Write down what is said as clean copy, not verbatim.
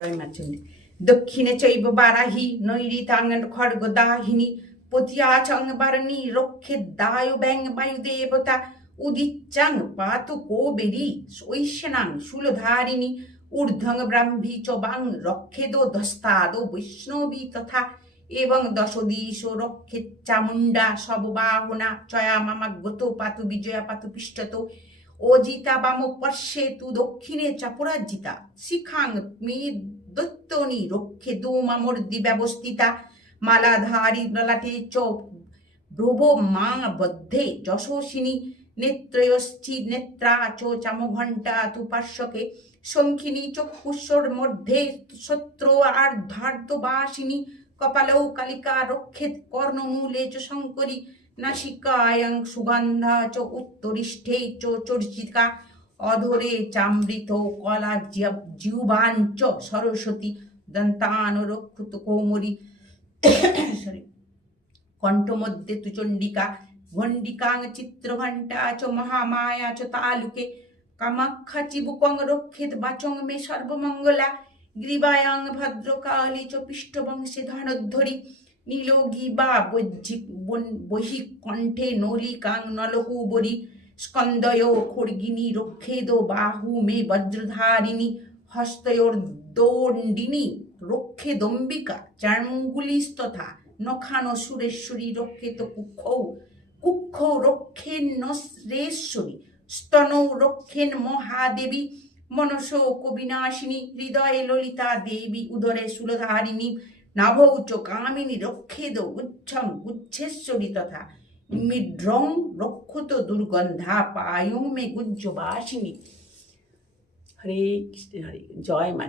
জয়মাচণ্ডী দক্ষিণে চৈব বারাহি নৈরিতাং খড়গদাহিনী পতিয়াচং বারণী রক্ষে দায় ব্যাং বায়ুদেবতা উদিচ্চাং পাতু কোবেরি ঐশ্যনাং শূলধারিণী ঊর্ধ্বং ব্রাহ্মী চ বাং রক্ষেদো ধস্তাদো বৈষ্ণবী তথা এবং দশদিশ রক্ষে চামুণ্ডা সববাহনা চয়া মামাগ্রত পাতু বিজয়া পাতু পৃষ্ঠত অজিতা বাম পর্ষে তু দক্ষিণে চাপরাজিতা শিখাং মে দৈত্যনি রক্ষে দোমামর্দি ব্যবস্থিতা মালাধারী ললাটে চ ভ্রুব মা বদ্ধে যশস্বিনী নেত্রয়শ্চি নেত্রা চ চামঘণ্টা তু পার্শ্বকে শঙ্খিনী চক্ষুষর মধ্যে শত্র আর্ধার্ধবাসিনী কপালৌ কালিকা রক্ষেত কর্ণমূলে চ শঙ্করী নাসিকায়ং সুগন্ধা চ উত্তরিষ্ঠে চ চর্চিকা অধরে চামৃত কলা জিহ্বান চ সরস্বতী দন্তানুরক্ষুত কৌমরী সরি কণ্ঠমধ্যে তু চণ্ডিকা ঘণ্ডিকাং চিত্রঘণ্টা চ মহামায়া চ তালুকে কামাখ্যা চিবুকং রক্ষেত বাচং মে সর্বমঙ্গলা গ্রীবায়াং ভদ্রকালী চ পৃষ্ঠবংশে ধনোদ্ধরি নীলগী বা বহিক কণ্ঠে নলিকাং নলকুবরী স্কন্দয় খড়গিনী রক্ষেদ বাহু মে বজ্রধারিণী হস্তয়োর্দণ্ডিনী রক্ষে দম্বিকা চার্মুঙ্গুলিস্তথা নখানো সুরেশ্বরী রক্ষেত কুক্ষৌ রক্ষেন নরেশ্বরী স্তনৌ রক্ষেন মহাদেবী মনসো কবিনাশিনী হৃদয়ে ললিতা দেবী উদরে শূলধারিণী নাভৌ চ কামিনী রক্ষেদ গুচ্ছং গুচ্ছেশ্বরী তথা মিড্রং রক্ষত দুর্গন্ধা পায়ং মে গুজ্জবাসিনী। হরে কৃষ্ণ হরে জয় মা।